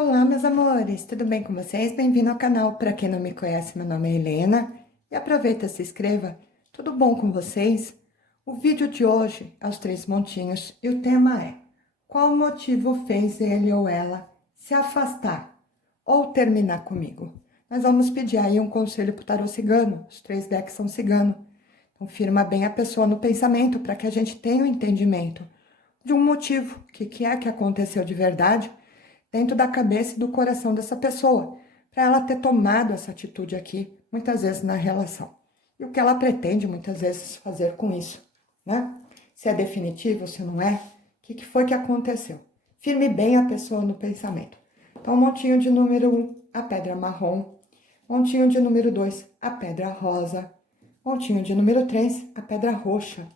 Olá, meus amores, tudo bem com vocês? Bem-vindo ao canal. Para quem não me conhece, meu nome é Helena e aproveita, se inscreva. Tudo bom com vocês? O vídeo de hoje é os 3 montinhos e o tema é: qual motivo fez ele ou ela se afastar ou terminar comigo? Nós vamos pedir aí um conselho para o tarô cigano. Os 3 decks são cigano. Então, firma bem a pessoa no pensamento para que a gente tenha o entendimento de um motivo, o que é que aconteceu de verdade dentro da cabeça e do coração dessa pessoa, para ela ter tomado essa atitude aqui, muitas vezes na relação. E o que ela pretende, muitas vezes, fazer com isso, né? Se é definitivo, se não é, o que foi que aconteceu? Firme bem a pessoa no pensamento. Então, montinho de número 1, a pedra marrom. Montinho de número 2, a pedra rosa. Montinho de número 3, a pedra roxa.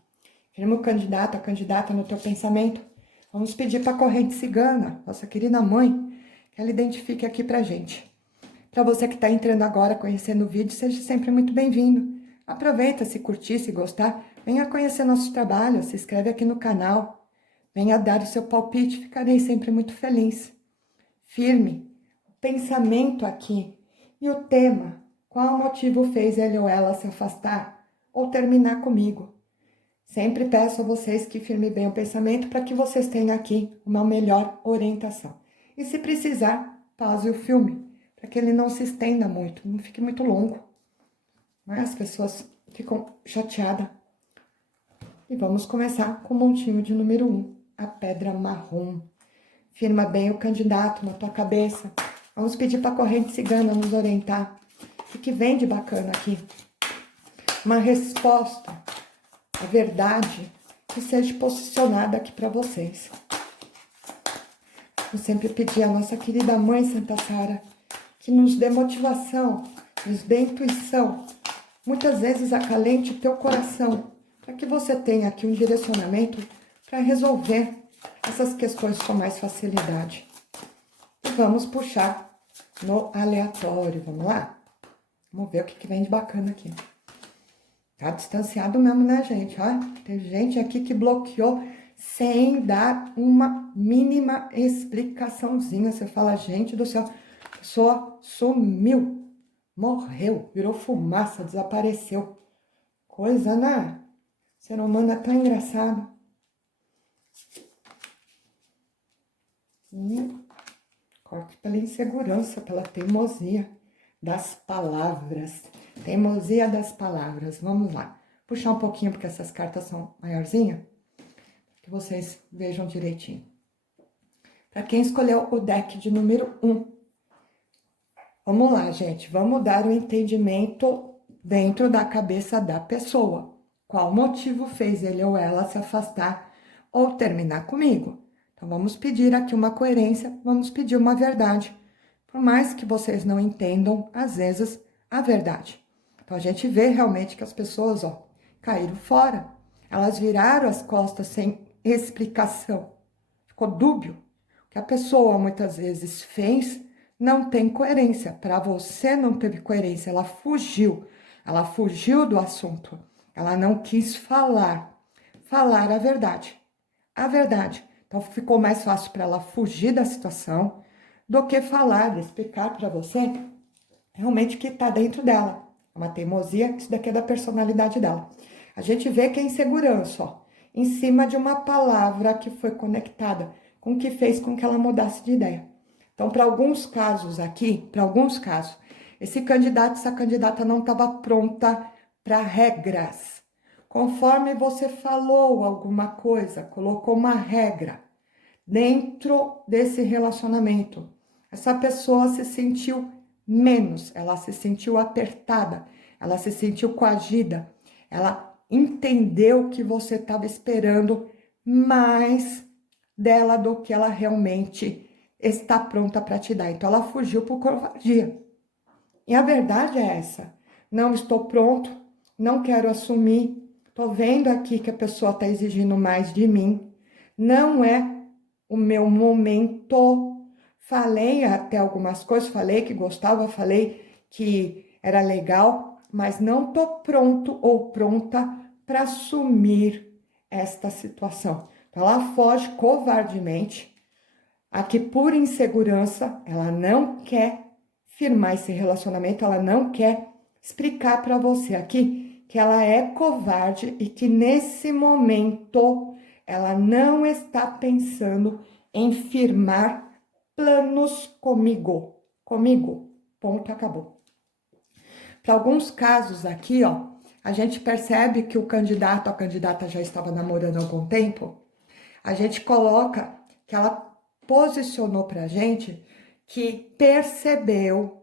Firma o candidato, a candidata no teu pensamento. Vamos pedir para a corrente cigana, nossa querida mãe, que ela identifique aqui pra gente. Para você que está entrando agora, conhecendo o vídeo, seja sempre muito bem-vindo. Aproveita, se curtir, se gostar, venha conhecer nosso trabalho, se inscreve aqui no canal, venha dar o seu palpite, ficarei sempre muito feliz. Firme, o pensamento aqui e o tema, qual motivo fez ele ou ela se afastar ou terminar comigo? Sempre peço a vocês que firmem bem o pensamento para que vocês tenham aqui uma melhor orientação. E se precisar, pause o filme, para que ele não se estenda muito, não fique muito longo. Mas as pessoas ficam chateadas. E vamos começar com o montinho de número 1, a pedra marrom. Firma bem o candidato na tua cabeça. Vamos pedir para a corrente cigana nos orientar. O que vem de bacana aqui? Uma resposta, a verdade, que seja posicionada aqui para vocês. Eu sempre pedi à nossa querida Mãe Santa Sara que nos dê motivação, nos dê intuição, muitas vezes acalente o teu coração, para que você tenha aqui um direcionamento para resolver essas questões com mais facilidade. E vamos puxar no aleatório, vamos lá? Vamos ver o que vem de bacana aqui. Tá distanciado mesmo, né, gente? Ó, tem gente aqui que bloqueou sem dar uma mínima explicaçãozinha. Você fala, gente do céu, a pessoa sumiu, morreu, virou fumaça, desapareceu. Coisa, né? O ser humano é tão engraçado. Corte pela insegurança, pela teimosia das palavras. Teimosia das palavras. Vamos lá. Puxar um pouquinho, porque essas cartas são maiorzinhas, que vocês vejam direitinho. Para quem escolheu o deck de número 1. Vamos lá, gente. Vamos dar o entendimento dentro da cabeça da pessoa. Qual motivo fez ele ou ela se afastar ou terminar comigo? Então, vamos pedir aqui uma coerência, vamos pedir uma verdade. Por mais que vocês não entendam, às vezes, a verdade. Então, a gente vê realmente que as pessoas, ó, caíram fora. Elas viraram as costas sem explicação. Ficou dúbio. O que a pessoa muitas vezes fez não tem coerência. Para você não teve coerência, ela fugiu. Ela fugiu do assunto. Ela não quis falar a verdade. A verdade. Então, ficou mais fácil para ela fugir da situação do que falar, explicar para você realmente o que está dentro dela. É uma teimosia, isso daqui é da personalidade dela. A gente vê que é insegurança, ó, em cima de uma palavra que foi conectada com o que fez com que ela mudasse de ideia. Então, para alguns casos aqui, esse candidato, essa candidata não estava pronta para regras. Conforme você falou alguma coisa, colocou uma regra dentro desse relacionamento, essa pessoa se sentiu menos, ela se sentiu apertada, ela se sentiu coagida, ela entendeu que você estava esperando mais dela do que ela realmente está pronta para te dar. Então, ela fugiu por covardia. E a verdade é essa. Não estou pronto, não quero assumir, estou vendo aqui que a pessoa está exigindo mais de mim, não é o meu momento. Falei até algumas coisas, falei que gostava, falei que era legal, mas não estou pronto ou pronta para assumir esta situação. Então, ela foge covardemente, Aqui, por insegurança, ela não quer firmar esse relacionamento, ela não quer explicar para você aqui que ela é covarde e que nesse momento ela não está pensando em firmar planos comigo. Comigo. Ponto, acabou. Para alguns casos aqui, ó, a gente percebe que o candidato, a candidata já estava namorando há algum tempo. A gente coloca que ela posicionou pra gente que percebeu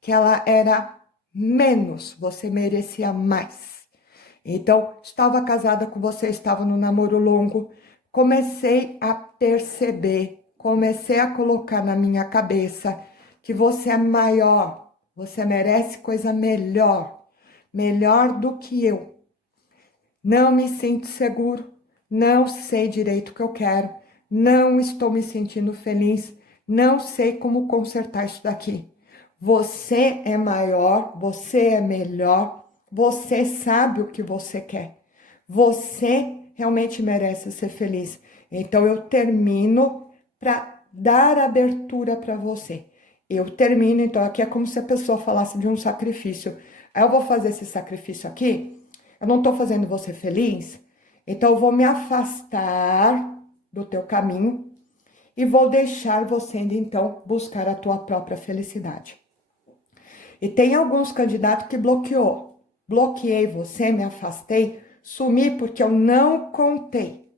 que ela era menos, você merecia mais. Então, estava casada com você, estava no namoro longo, comecei a perceber, comecei a colocar na minha cabeça que você é maior, você merece coisa melhor, melhor do que eu. Não me sinto seguro, não sei direito o que eu quero, não estou me sentindo feliz, não sei como consertar isso daqui. Você é maior, você é melhor, você sabe o que você quer. Você realmente merece ser feliz. Então eu termino para dar abertura para você. Eu termino, então aqui é como se a pessoa falasse de um sacrifício. Aí eu vou fazer esse sacrifício aqui. Eu não estou fazendo você feliz, então eu vou me afastar do teu caminho e vou deixar você indo, então, buscar a tua própria felicidade. E tem alguns candidatos que bloqueou. Bloqueei você, me afastei, sumi porque eu não contei.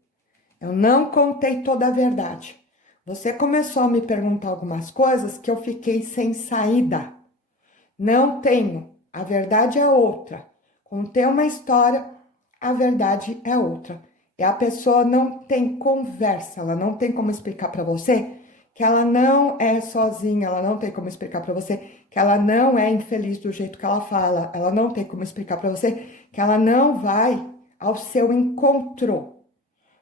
Eu não contei toda a verdade. Você começou a me perguntar algumas coisas que eu fiquei sem saída. Não tenho. A verdade é outra. Contei uma história, a verdade é outra. E a pessoa não tem conversa, ela não tem como explicar para você que ela não é sozinha, ela não tem como explicar para você que ela não é infeliz do jeito que ela fala, ela não tem como explicar para você que ela não vai ao seu encontro.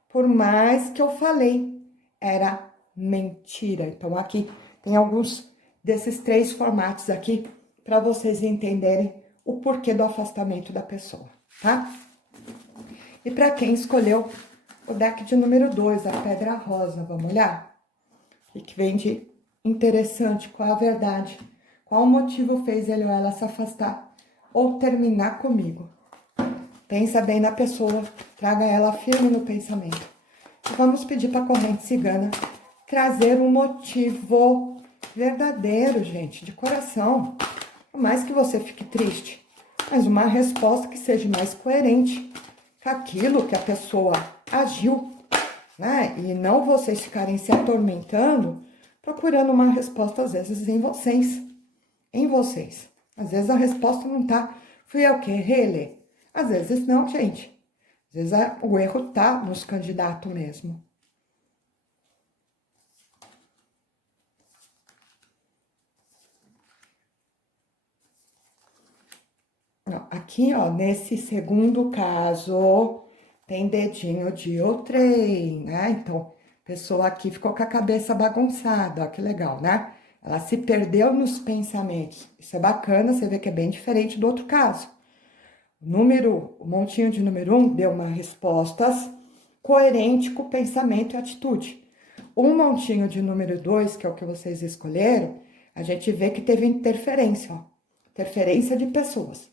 Por mais que eu falei, era mentira. Então aqui tem alguns desses 3 formatos aqui para vocês entenderem o porquê do afastamento da pessoa, tá? E para quem escolheu o deck de número 2, a Pedra Rosa, vamos olhar? O que vem de interessante, qual a verdade? Qual o motivo fez ele ou ela se afastar ou terminar comigo? Pensa bem na pessoa, traga ela firme no pensamento. E vamos pedir para a corrente cigana trazer um motivo verdadeiro, gente, de coração. Por mais que você fique triste, mas uma resposta que seja mais coerente com aquilo que a pessoa agiu, né? E não vocês ficarem se atormentando, procurando uma resposta, às vezes, em vocês. Em vocês. Às vezes a resposta não tá, fui eu que errei, às vezes não, gente. Às vezes o erro tá nos candidatos mesmo. Aqui, ó, nesse segundo caso, tem dedinho de outrem, né? Então, a pessoa aqui ficou com a cabeça bagunçada, ó, que legal, né? Ela se perdeu nos pensamentos. Isso é bacana, você vê que é bem diferente do outro caso. O montinho de número 1 deu uma respostas coerente com o pensamento e atitude. O montinho de número 2, que é o que vocês escolheram, a gente vê que teve interferência, ó. Interferência de pessoas.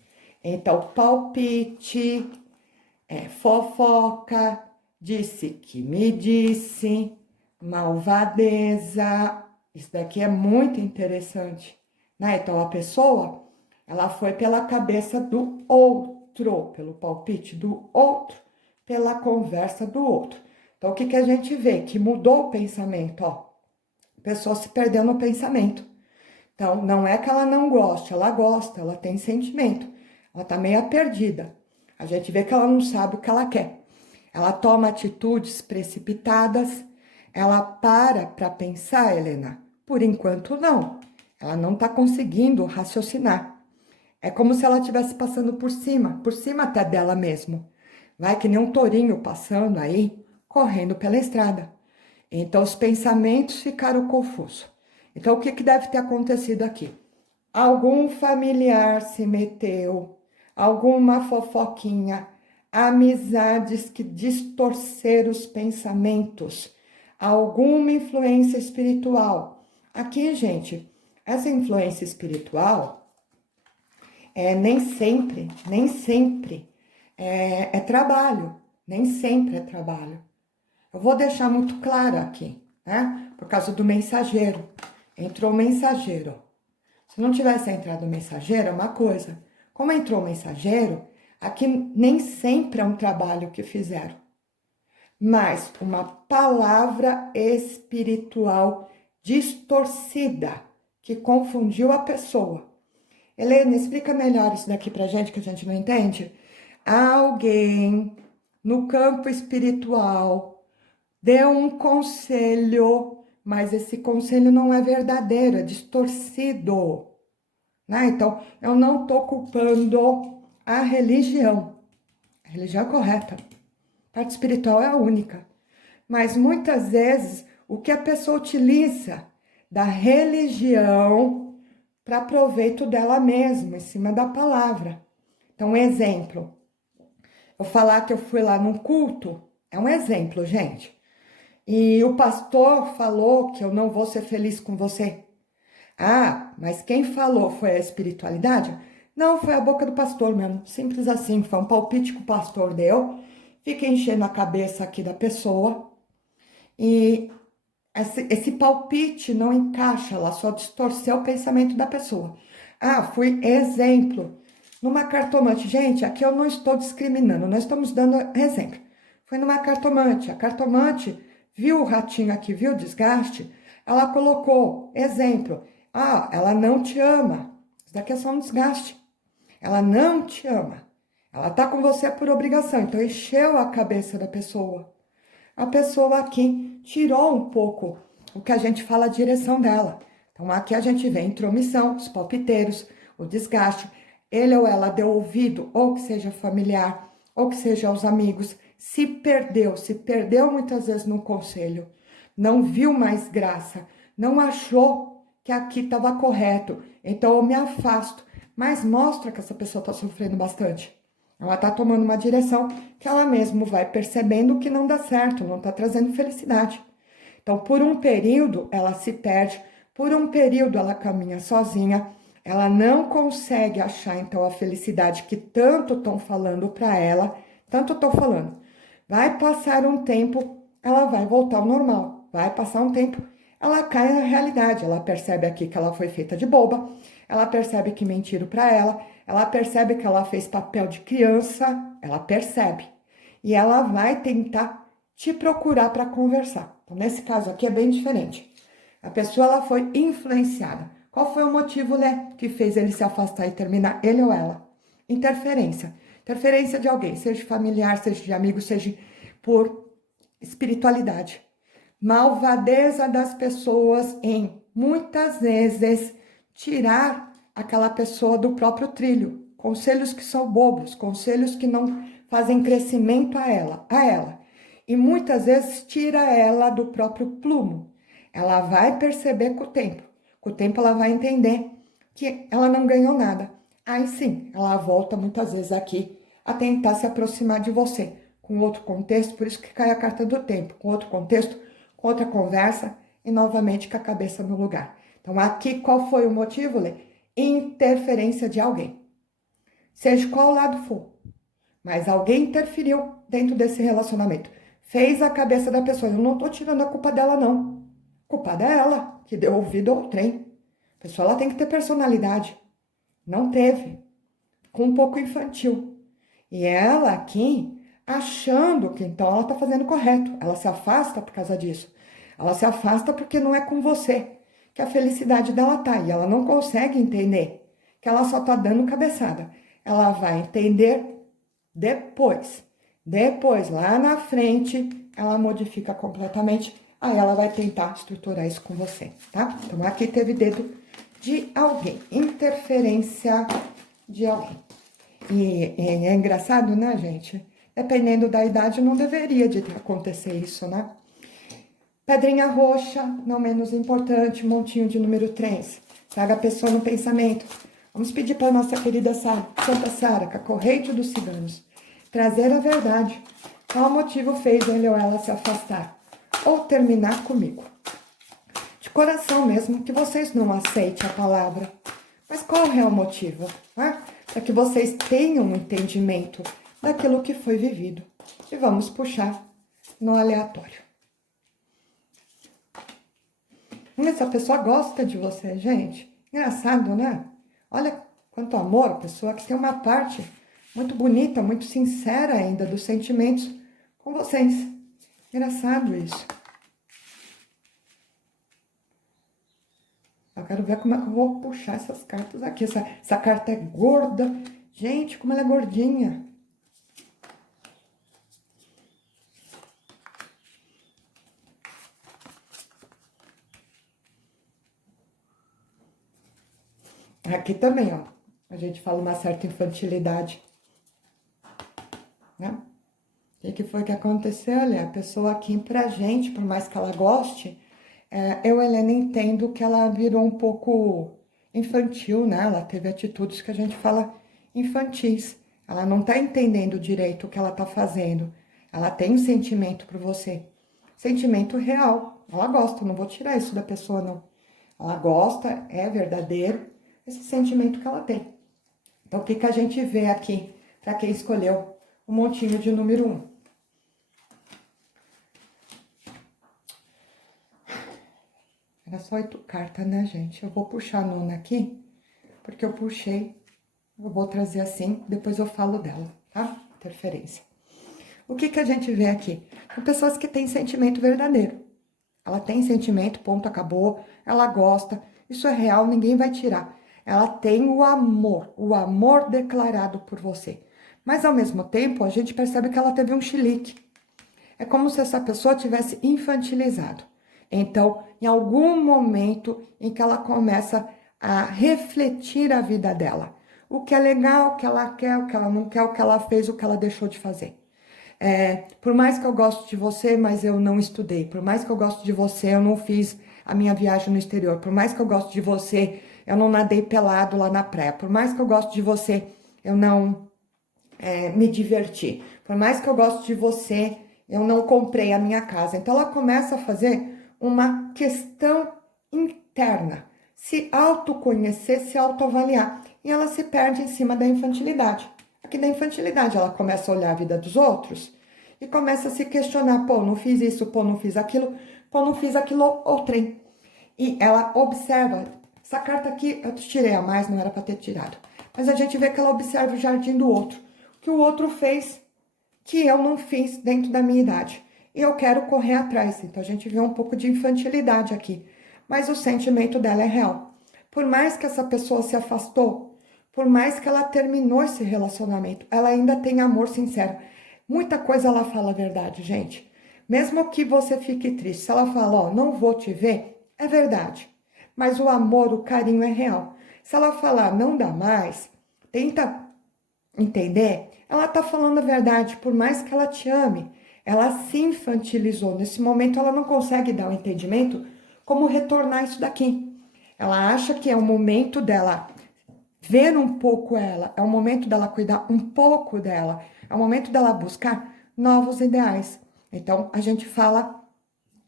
Então, palpite, fofoca, disse que me disse, malvadeza. Isso daqui é muito interessante, né? Então, a pessoa, ela foi pela cabeça do outro, pelo palpite do outro, pela conversa do outro. Então, o que que a gente vê? Que mudou o pensamento, ó. A pessoa se perdeu no pensamento. Então, não é que ela não goste, ela gosta, ela tem sentimento. Ela tá meio perdida. A gente vê que ela não sabe o que ela quer. Ela toma atitudes precipitadas. Ela para pensar, Helena? Por enquanto, não. Ela não tá conseguindo raciocinar. É como se ela estivesse passando por cima até dela mesmo. Vai que nem um tourinho passando aí, correndo pela estrada. Então, os pensamentos ficaram confusos. Então, o que deve ter acontecido aqui? Algum familiar se meteu, alguma fofoquinha, amizades que distorceram os pensamentos, alguma influência espiritual. Aqui, gente, essa influência espiritual nem sempre é trabalho, nem sempre é trabalho. Eu vou deixar muito claro aqui, né? Por causa do mensageiro. Entrou o mensageiro. Se não tivesse entrado o mensageiro, é uma coisa. Como entrou o mensageiro, aqui nem sempre é um trabalho que fizeram, mas uma palavra espiritual distorcida que confundiu a pessoa. Helena, explica melhor isso daqui pra gente, que a gente não entende. Alguém no campo espiritual deu um conselho, mas esse conselho não é verdadeiro, é distorcido, né? Então, eu não estou culpando a religião. A religião é correta. A parte espiritual é a única. Mas muitas vezes o que a pessoa utiliza da religião para proveito dela mesma, em cima da palavra. Então, um exemplo. Eu falar que eu fui lá num culto, é um exemplo, gente. E o pastor falou que eu não vou ser feliz com você. Ah, mas quem falou foi a espiritualidade? Não, foi a boca do pastor mesmo. Simples assim, foi um palpite que o pastor deu. Fica enchendo a cabeça aqui da pessoa. E esse palpite não encaixa, ela só distorceu o pensamento da pessoa. Ah, fui exemplo. Numa cartomante, gente, aqui eu não estou discriminando, nós estamos dando exemplo. Foi numa cartomante, a cartomante viu o ratinho aqui, viu o desgaste, ela colocou exemplo. Ah, ela não te ama. Isso daqui é só um desgaste. Ela não te ama. Ela tá com você por obrigação, então encheu a cabeça da pessoa. A pessoa aqui tirou um pouco o que a gente fala, a direção dela. Então aqui a gente vê a intromissão, os palpiteiros, o desgaste. Ele ou ela deu ouvido, ou que seja familiar, ou que seja aos amigos, se perdeu muitas vezes no conselho, não viu mais graça, não achou que aqui estava correto, então eu me afasto, mas mostra que essa pessoa está sofrendo bastante. Ela está tomando uma direção que ela mesma vai percebendo que não dá certo, não está trazendo felicidade. Então, por um período, ela se perde, por um período, ela caminha sozinha, ela não consegue achar, então, a felicidade que tanto estão falando para ela, tanto estão falando. Vai passar um tempo, ela vai voltar ao normal. Vai passar um tempo, ela cai na realidade. Ela percebe aqui que ela foi feita de boba, ela percebe que mentiram para ela percebe que ela fez papel de criança, ela percebe. E ela vai tentar te procurar para conversar. Então, nesse caso aqui é bem diferente. A pessoa ela foi influenciada. Qual foi o motivo, né, que fez ele se afastar e terminar, ele ou ela? Interferência. Interferência de alguém, seja familiar, seja de amigo, seja por espiritualidade. Malvadeza das pessoas em, muitas vezes, tirar aquela pessoa do próprio trilho. Conselhos que são bobos, conselhos que não fazem crescimento a ela. E muitas vezes tira ela do próprio plumo. Ela vai perceber com o tempo. Com o tempo ela vai entender que ela não ganhou nada. Aí sim, ela volta muitas vezes aqui a tentar se aproximar de você, com outro contexto, por isso que cai a carta do tempo, com outro contexto, com outra conversa e novamente com a cabeça no lugar. Então aqui qual foi o motivo, Lê? Interferência de alguém. Seja qual lado for, mas alguém interferiu dentro desse relacionamento. Fez a cabeça da pessoa. Eu não tô tirando a culpa dela, não. A culpa é ela, que deu ouvido ao trem. A pessoa ela tem que ter personalidade. Não teve. Com um pouco infantil. E ela aqui, achando que então ela tá fazendo correto. Ela se afasta por causa disso. Ela se afasta porque não é com você que a felicidade dela tá. E ela não consegue entender que ela só tá dando cabeçada. Ela vai entender depois. Depois, lá na frente, ela modifica completamente. Aí ela vai tentar estruturar isso com você, tá? Então, aqui teve dedo de alguém. Interferência de alguém. E é engraçado, né, gente? Dependendo da idade, não deveria de acontecer isso, né? Pedrinha roxa, não menos importante, montinho de número 3. Traga a pessoa no pensamento. Vamos pedir para nossa querida Santa Sara, com a corrente dos ciganos, trazer a verdade. Qual motivo fez ele ou ela se afastar? ou terminar comigo. De coração mesmo, que vocês não aceitem a palavra. Mas qual é o motivo? Né? Para que vocês tenham um entendimento daquilo que foi vivido. E vamos puxar no aleatório. Essa pessoa gosta de você, gente. Engraçado, né? Olha quanto amor, a pessoa que tem uma parte muito bonita, muito sincera ainda dos sentimentos com vocês. Engraçado isso. Eu quero ver como é que eu vou puxar essas cartas aqui. Essa carta é gorda. Gente, como ela é gordinha. Aqui também, ó. A gente fala uma certa infantilidade. Né? O que foi que aconteceu ali? A pessoa aqui pra gente, por mais que ela goste, eu, Helena, entendo que ela virou um pouco infantil, né? Ela teve atitudes que a gente fala infantis. Ela não tá entendendo direito o que ela tá fazendo. Ela tem um sentimento por você. Sentimento real. Ela gosta, não vou tirar isso da pessoa, não. Ela gosta, é verdadeiro, esse sentimento que ela tem. Então, o que que a gente vê aqui, para quem escolheu o montinho de número 1? Era só 8 cartas, né, gente? Eu vou puxar a nona aqui, porque eu puxei. Eu vou trazer assim, depois eu falo dela, tá? Interferência. O que que a gente vê aqui? São pessoas que têm sentimento verdadeiro. Ela tem sentimento, ponto, acabou. Ela gosta. Isso é real, ninguém vai tirar. Ela tem o amor declarado por você. Mas, ao mesmo tempo, a gente percebe que ela teve um chilique. É como se essa pessoa tivesse infantilizado. Então, em algum momento em que ela começa a refletir a vida dela. O que é legal, o que ela quer, o que ela não quer, o que ela fez, o que ela deixou de fazer. Por mais que eu goste de você, mas eu não estudei. Por mais que eu goste de você, eu não fiz a minha viagem no exterior. Por mais que eu goste de você, eu não nadei pelado lá na praia. Por mais que eu goste de você, eu não me diverti. Por mais que eu goste de você, eu não comprei a minha casa. Então, ela começa a fazer uma questão interna. Se autoconhecer, se autoavaliar. E ela se perde em cima da infantilidade. Aqui da infantilidade, ela começa a olhar a vida dos outros e começa a se questionar, pô, não fiz isso, pô, não fiz aquilo, pô, não fiz aquilo outrem. E ela observa, essa carta aqui eu tirei a mais, não era para ter tirado, mas a gente vê que ela observa o jardim do outro, o que o outro fez que eu não fiz dentro da minha idade. E eu quero correr atrás, então a gente vê um pouco de infantilidade aqui, mas o sentimento dela é real. Por mais que essa pessoa se afastou, por mais que ela terminou esse relacionamento, ela ainda tem amor sincero. Muita coisa ela fala a verdade, gente. Mesmo que você fique triste, se ela fala, ó, não vou te ver, é verdade. Mas o amor, o carinho é real. Se ela falar, não dá mais, tenta entender, ela tá falando a verdade, por mais que ela te ame. Ela se infantilizou. Nesse momento, ela não consegue dar o entendimento como retornar isso daqui. Ela acha que é o momento dela ver um pouco ela, é o momento dela cuidar um pouco dela, é o momento dela buscar novos ideais. Então, a gente fala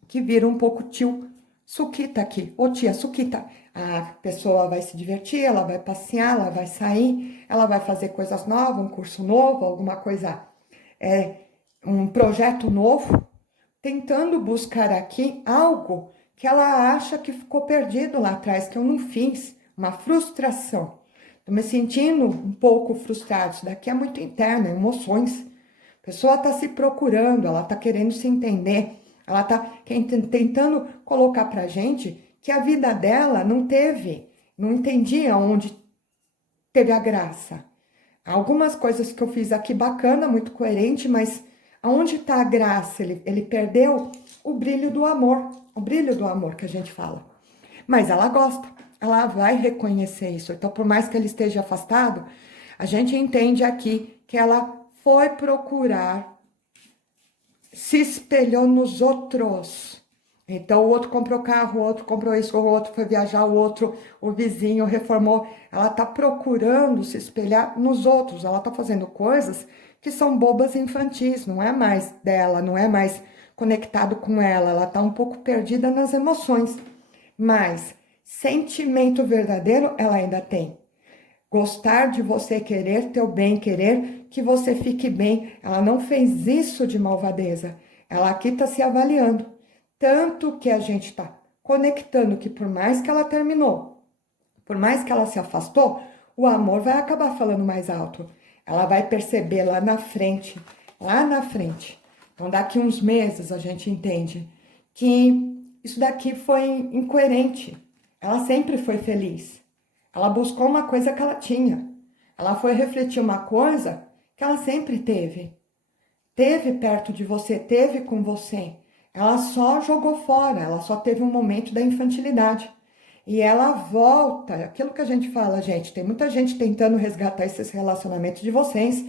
que vira um pouco tio Suquita aqui, ou tia Suquita. A pessoa vai se divertir, ela vai passear, ela vai sair, ela vai fazer coisas novas, um curso novo, alguma coisa, um projeto novo, tentando buscar aqui algo que ela acha que ficou perdido lá atrás, que eu não fiz, uma frustração. Tô me sentindo um pouco frustrado. Isso daqui é muito interno, emoções. A pessoa está se procurando, ela está querendo se entender, ela está tentando colocar pra gente que a vida dela não entendia onde teve a graça. Algumas coisas que eu fiz aqui bacana, muito coerente, mas aonde está a graça? Ele perdeu o brilho do amor que a gente fala. Mas ela gosta, ela vai reconhecer isso. Então, por mais que ele esteja afastado, a gente entende aqui que ela foi procurar, se espelhou nos outros. Então, o outro comprou carro, o outro comprou isso, o outro foi viajar, o vizinho reformou. Ela tá procurando se espelhar nos outros. Ela tá fazendo coisas que são bobas infantis, não é mais dela, não é mais conectado com ela tá um pouco perdida nas emoções, mas sentimento verdadeiro ela ainda tem. Gostar de você, querer teu bem, querer que você fique bem. Ela não fez isso de malvadeza. Ela aqui está se avaliando. Tanto que a gente está conectando que por mais que ela terminou, por mais que ela se afastou, o amor vai acabar falando mais alto. Ela vai perceber lá na frente, lá na frente. Então daqui uns meses a gente entende que isso daqui foi incoerente. Ela sempre foi feliz. Ela buscou uma coisa que ela tinha. Ela foi refletir uma coisa que ela sempre teve. Teve perto de você, teve com você. Ela só jogou fora, ela só teve um momento da infantilidade. E ela volta, aquilo que a gente fala, gente, tem muita gente tentando resgatar esses relacionamentos de vocês,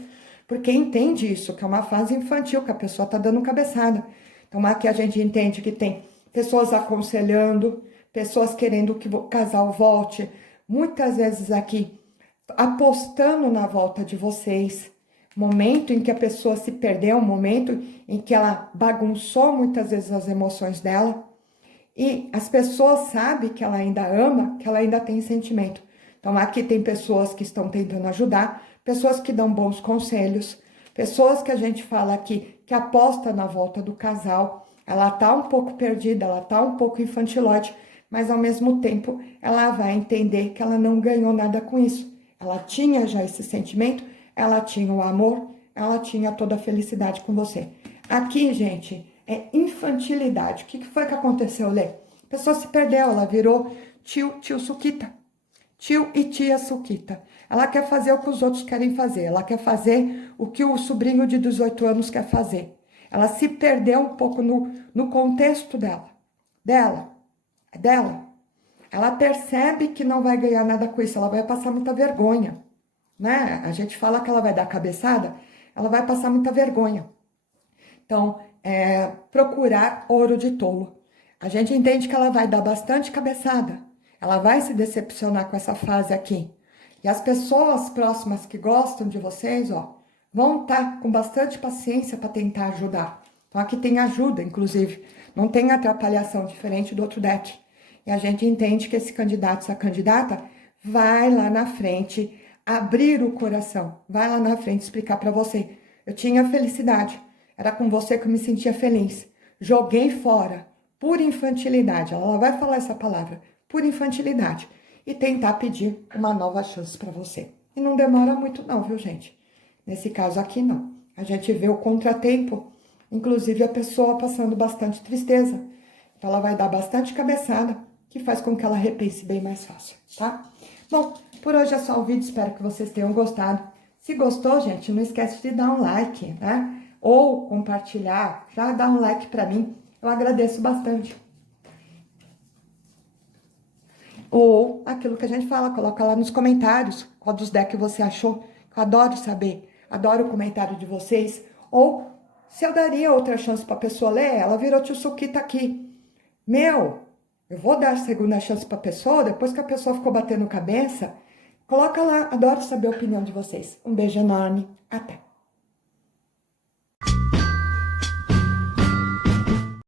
porque entende isso, que é uma fase infantil, que a pessoa tá dando cabeçada. Então aqui a gente entende que tem pessoas aconselhando, pessoas querendo que o casal volte, muitas vezes aqui apostando na volta de vocês, momento em que a pessoa se perdeu, um momento em que ela bagunçou muitas vezes as emoções dela, e as pessoas sabem que ela ainda ama, que ela ainda tem sentimento. Então aqui tem pessoas que estão tentando ajudar, pessoas que dão bons conselhos, pessoas que a gente fala aqui que aposta na volta do casal. Ela tá um pouco perdida, ela tá um pouco infantiloide, mas ao mesmo tempo ela vai entender que ela não ganhou nada com isso. Ela tinha já esse sentimento, ela tinha o amor, ela tinha toda a felicidade com você. Aqui, gente, é infantilidade. O que foi que aconteceu, Lê? A pessoa se perdeu, ela virou tio Suquita. Tio e tia Suquita. Ela quer fazer o que os outros querem fazer. Ela quer fazer o que o sobrinho de 18 anos quer fazer. Ela se perdeu um pouco no contexto dela. Dela. Ela percebe que não vai ganhar nada com isso. Ela vai passar muita vergonha, né? A gente fala que ela vai dar cabeçada, ela vai passar muita vergonha. Então, procurar ouro de tolo. A gente entende que ela vai dar bastante cabeçada. Ela vai se decepcionar com essa fase aqui. E as pessoas próximas que gostam de vocês, ó, vão estar com bastante paciência para tentar ajudar. Então, aqui tem ajuda, inclusive. Não tem atrapalhação diferente do outro deck. E a gente entende que esse candidato, essa candidata, vai lá na frente abrir o coração. Vai lá na frente explicar para você. Eu tinha felicidade. Era com você que eu me sentia feliz. Joguei fora, por infantilidade. Ela vai falar essa palavra, por infantilidade. E tentar pedir uma nova chance para você. E não demora muito não, viu, gente? Nesse caso aqui, não. A gente vê o contratempo, inclusive a pessoa passando bastante tristeza. Então, ela vai dar bastante cabeçada, que faz com que ela repense bem mais fácil, tá? Bom, por hoje é só o vídeo. Espero que vocês tenham gostado. Se gostou, gente, não esquece de dar um like, né? Ou compartilhar, já dá um like pra mim, eu agradeço bastante. Ou aquilo que a gente fala, coloca lá nos comentários qual dos decks você achou, eu adoro saber, adoro o comentário de vocês. Ou se eu daria outra chance pra pessoa ler, ela virou tio Suquita aqui. Eu vou dar segunda chance pra pessoa, depois que a pessoa ficou batendo cabeça, coloca lá, adoro saber a opinião de vocês. Um beijo enorme, até!